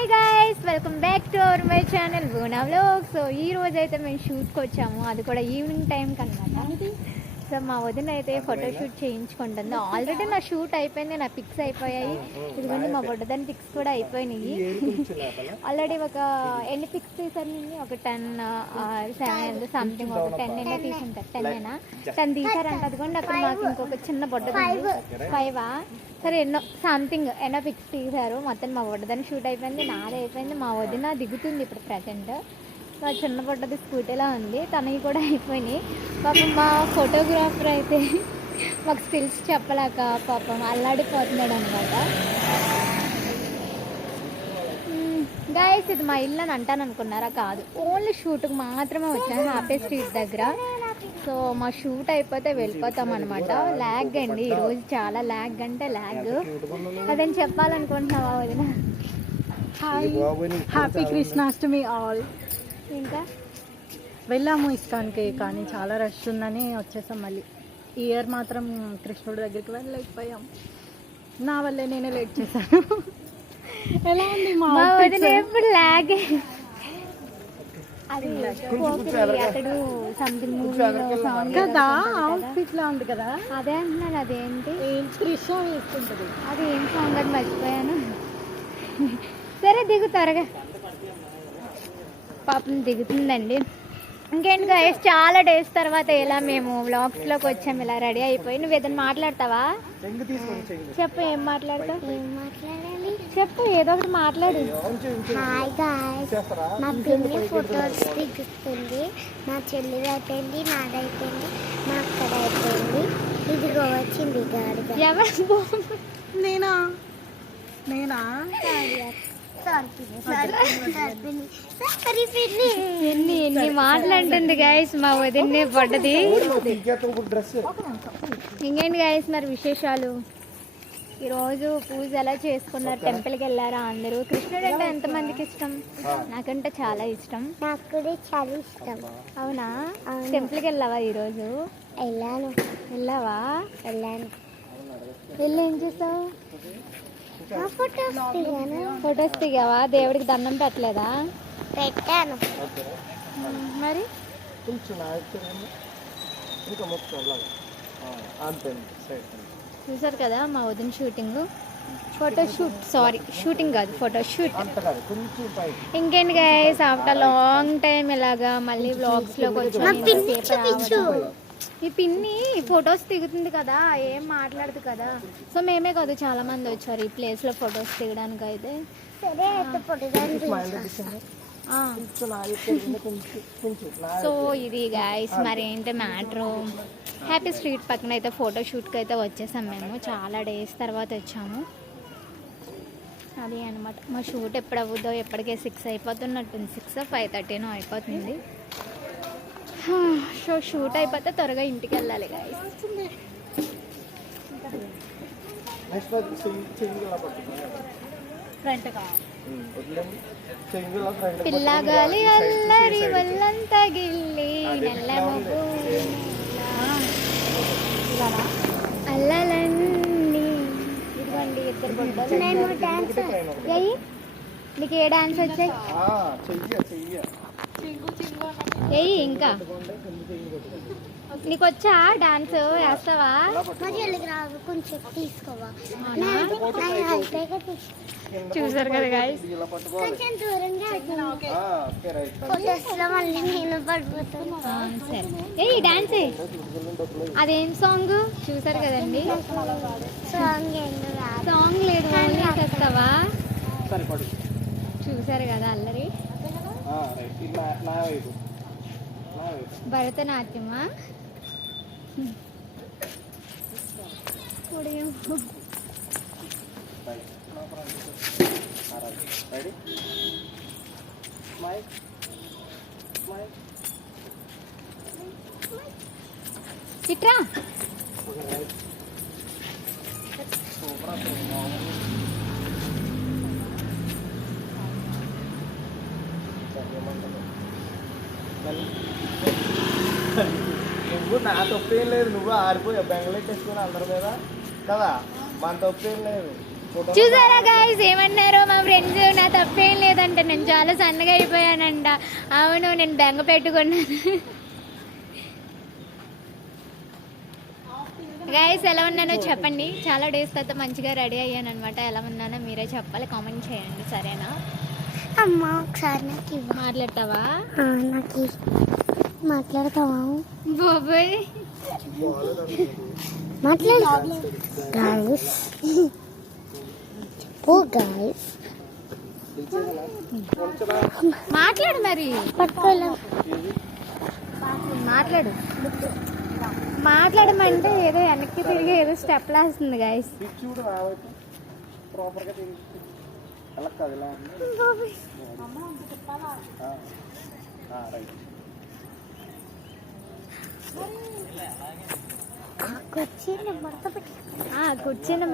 Hi guys, welcome back to our my channel Bona vlog. So ఈ రోజు అయితే మేము షూట్కి వచ్చాము, అది కూడా ఈవినింగ్ టైంకి అనమాట. సో మా వదిన అయితే ఫోటోషూట్ చేయించుకుంటుంది. ఆల్రెడీ నా షూట్ అయిపోయింది, నా పిక్స్ అయిపోయాయి. ఇదిగోండి మా బొడ్డదాని పిక్స్ కూడా అయిపోయినాయి. ఆల్రెడీ ఒక ఎన్ని పిక్స్ తీసాను నేను, ఒక 10 7 సంథింగ్, ఒక 10 అయినా తీసుంటారు. 10 తీసారంట. అదిగోండి అక్కడ మాకు ఇంకొక చిన్న బొడ్డదాన్ని 5 సరే ఎన్నో పిక్స్ తీశారు. మొత్తం మా వడ్డదని షూట్ అయిపోయింది, నాది అయిపోయింది. మా వదిన దిగుతుంది ఇప్పుడు ప్రజెంట్. మా చిన్న పొట్టది స్కూటీలా ఉంది, తనవి కూడా అయిపోయినాయి. పాపం మా ఫోటోగ్రాఫర్ అయితే మాకు స్టిల్స్ చెప్పలేక పాపం అల్లాడిపోతున్నాడు అనమాట. గైస్, ఇది మా ఇల్లు అని అంటాను అనుకున్నారా? కాదు, ఓన్లీ షూట్కి మాత్రమే వచ్చాను హ్యాపీ స్ట్రీట్ దగ్గర. సో మా షూట్ అయిపోతే వెళ్ళిపోతాం అనమాట. ల్యాగ్ అండి ఈరోజు, చాలా ల్యాగ్ అంటే ల్యాగ్. అదని చెప్పాలనుకుంటున్నావా వదిన? Happy Krishnashtami all. ఇంకా వెళ్ళాము ఇస్కాన్కి, కానీ చాలా రష్ ఉందని వచ్చేసాం. మళ్ళీ ఈ ఇయర్ మాత్రం కృష్ణుడి దగ్గరికి వెళ్ళలేకపోయాం. నా వల్లే నేనే లేట్ చేశాను. ఎలా ఉంది మా వదిన? ఎప్పుడు ల్యాగ్. అది అతడు సంథింగ్ మూవీలో సాంగ్ కదా, అవుట్ఫిట్ లా ఉంది కదా, అదే అంటున్నాను. అదేంటి కృష్ణ వేసుకుంటుంది, అది ఏం సాంగ్ అని మర్చిపోయాను. సరే దిగు త్వరగా. పాపం దిగుతుందండి. ఇంకేంటి గైస్, చాలా డేస్ తర్వాత ఇలా మేము వ్లాగ్స్లోకి వచ్చాము, ఇలా రెడీ అయిపోయి. నువ్వు ఏదైనా మాట్లాడతావా? చెప్పు, ఏం మాట్లాడతావు? చెప్పు, ఏదో ఒకటి మాట్లాడు. హాయ్ గాయ్స్, మా పిన్ని ఫొటోస్ దిగుతుంది. మా చెల్లి అయిపోయింది, నాదైపోయింది, మా అక్కడ అయిపోయింది. ఇదిగో వచ్చింది గాడిగా. ఎవరు? నేనా? ఎన్ని మాట్లాడుతుంది గైస్ మా వదిన్నే పడ్డది. ఇంకేంటి గైస్ మరి విశేషాలు? ఈరోజు పూజ ఎలా చేసుకున్నారు? టెంపుల్కి వెళ్ళారా అందరూ? కృష్ణుడు అంటే ఎంతమందికి ఇష్టం? నాకంటే చాలా ఇష్టం. నాకు కూడా చాలా ఇష్టం. అవునా? టెంపుల్కి వెళ్ళావా ఈరోజు? వెళ్ళావా? వెళ్ళి ఏం చేస్తావు? ఫొటోస్ దిగావా? దేవుడికి దండం పెట్టలేదా? పెట్టాను. మరి చూసారు కదా మా వదిన షూటింగ్, షూటింగ్ కాదు, ఫోటోషూట్. ఇంకేంటి గైస్, ఆఫ్టర్ లాంగ్ టైం ఇలాగా మళ్ళీ వ్లాగ్స్ లోకి వచ్చి ఈ పిన్ని ఫొటోస్ దిగుతుంది కదా, ఏం మాట్లాడదు కదా. సో మేమే కాదు, చాలా మంది వచ్చారు ఈ ప్లేస్ లో ఫొటోస్ దిగడానికి. అయితే సో ఇది గైస్ మరి ఏంటి మ్యాటరు. హ్యాపీ స్ట్రీట్ పక్కన అయితే ఫోటోషూట్కి అయితే వచ్చేసాం మేము, చాలా డేస్ తర్వాత వచ్చాము. అది అనమాట మా షూట్. ఎప్పుడు అవ్వద్దో, ఎప్పటికే 6 అయిపోతున్నట్టుంది. 6 5:30 అయిపోతుంది. సో షూట్ అయిపోతే త్వరగా ఇంటికి వెళ్ళాలి గైస్. పిల్లగాలి అల్లరి వల్లంత గిల్లి అల్లలన్నీ. ఇదిగోండి ఇద్దరు బొడ్డలు. నీకు ఏ డాన్స్ వచ్చాయి? ఏయి, ఇంకా నీకు వచ్చా డాన్స్ వేస్తావా? చూసారు కదా గైస్, ఏ డాన్స్ అదేం సాంగ్ చూసారు కదండి. సాంగ్ లేదు, చేస్తావా? చూసారు కదా అల్లరి. భరతనాట్యమా? చిట్రా నువ్వు నా తప్పేం లేదు, నువ్వు ఆరిపోయావు బెంగళూరు అందరి మీద కదా, మన తప్పేం లేదు. చూసారా గైస్ ఏమన్నారు మా ఫ్రెండ్స్? నా తప్పేం లేదంట, నేను చాలా సన్నగా అయిపోయానంట. అవును, నేను బెంగ పెట్టుకున్నాను. గైస్ ఎలా ఉన్నానో చెప్పండి. చాలా డేస్ తర్వాత మంచిగా రెడీ అయ్యాను అనమాట. ఎలా ఉన్నానో మీరే చెప్పాలి, కామెంట్ చేయండి, సరేనా? అమ్మ ఒకసారి నాకు ఇవ్వ. మాట్లాడతావా? నాకు మాట్లాడతావా? బాబాయ్ మాట్లాడు గైస్. ఓ గైస్ మాట్లాడు మరి, పట్టుకోలే. మాట్లాడు. మాట్లాడమంటే ఏదో వెనక్కి తిరిగి ఏదో స్టెప్ లాస్తుంది గైస్. చూడు రావచ్చు ప్రాపర్గా తిరిగి అలా కాదు ఇలా ఉంది. రైట్. కూర్చొని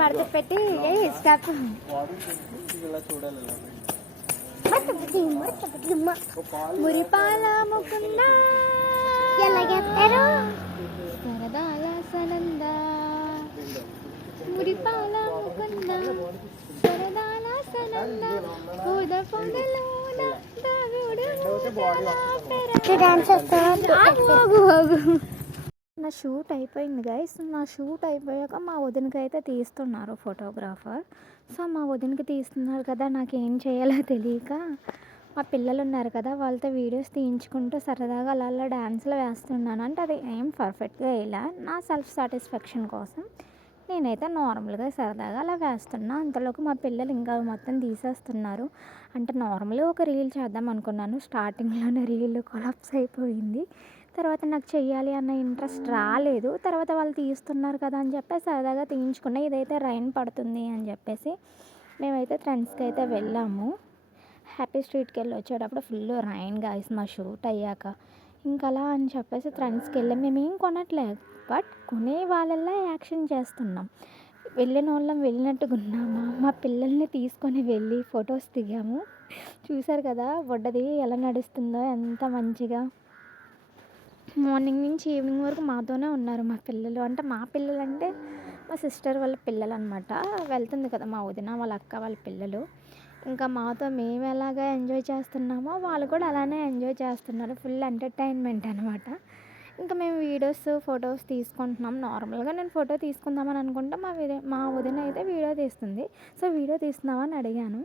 మడత పెట్టి స్టెప్ ఇలా చూడాలి ఇలా. మురిపాల ముకుంద ఎలా చెప్తారు? సరదాల సనంద, మురిపాల ముకుంద సరదాల సనంద, పూద పొదలోన దాగుడు డాన్స్ చేస్తావా? నా షూట్ అయిపోయింది గైస్. నా షూట్ అయిపోయాక మా వదినకి అయితే తీస్తున్నారు ఫోటోగ్రాఫర్. సో మా వదినకి తీస్తున్నారు కదా, నాకేం చేయాలో తెలియక మా పిల్లలు ఉన్నారు కదా, వాళ్ళతో వీడియోస్ తీయించుకుంటూ సరదాగా అలా అలా డ్యాన్స్లు వేస్తున్నాను. అంటే అది ఏం పర్ఫెక్ట్గా ఇలా నా సెల్ఫ్ సాటిస్ఫాక్షన్ కోసం నేనైతే నార్మల్గా సరదాగా అలా వేస్తున్నా. అంతలోకి మా పిల్లలు ఇంకా మొత్తం తీసేస్తున్నారు. అంటే నార్మల్గా ఒక రీల్ చేద్దాం అనుకున్నాను, స్టార్టింగ్లోనే రీల్ కొలాప్స్ అయిపోయింది. తర్వాత నాకు చెయ్యాలి అన్న ఇంట్రెస్ట్ రాలేదు. తర్వాత వాళ్ళు తీస్తున్నారు కదా అని చెప్పి సరదాగా తీయించుకున్నా. ఇదైతే రైన్ పడుతుంది అని చెప్పేసి మేమైతే ఫ్రెండ్స్కి అయితే వెళ్ళాము. హ్యాపీ స్ట్రీట్కి వెళ్ళి వచ్చేటప్పుడు ఫుల్ రైన్ గాయస్ మా షూట్ అయ్యాక. ఇంకా అలా అని చెప్పేసి ఫ్రెండ్స్కి వెళ్ళాం. మేమేం కొనట్లేదు, బట్ కొనే వాళ్ళల్లా యాక్షన్ చేస్తున్నాం. వెళ్ళిన వాళ్ళం వెళ్ళినట్టుగా ఉన్నామా, మా పిల్లల్ని తీసుకొని వెళ్ళి ఫొటోస్ దిగాము. చూసారు కదా బొడ్డది ఎలా నడుస్తుందో, ఎంత మంచిగా. మార్నింగ్ నుంచి ఈవినింగ్ వరకు మాతోనే ఉన్నారు మా పిల్లలు. అంటే మా పిల్లలు అంటే మా సిస్టర్ వాళ్ళ పిల్లలు అనమాట. వెళ్తుంది కదా మా వదిన వాళ్ళ అక్క వాళ్ళ పిల్లలు. ఇంకా మాతో మేము ఎలాగ ఎంజాయ్ చేస్తున్నామో వాళ్ళు కూడా అలానే ఎంజాయ్ చేస్తున్నారు. ఫుల్ ఎంటర్టైన్మెంట్ అనమాట. ఇంకా మేము వీడియోస్ ఫొటోస్ తీసుకుంటున్నాం. నార్మల్గా నేను ఫోటో తీసుకుందామని అనుకుంటే మా వదిన అయితే వీడియో తీస్తుంది. సో వీడియో తీస్తున్నామని అడిగాను.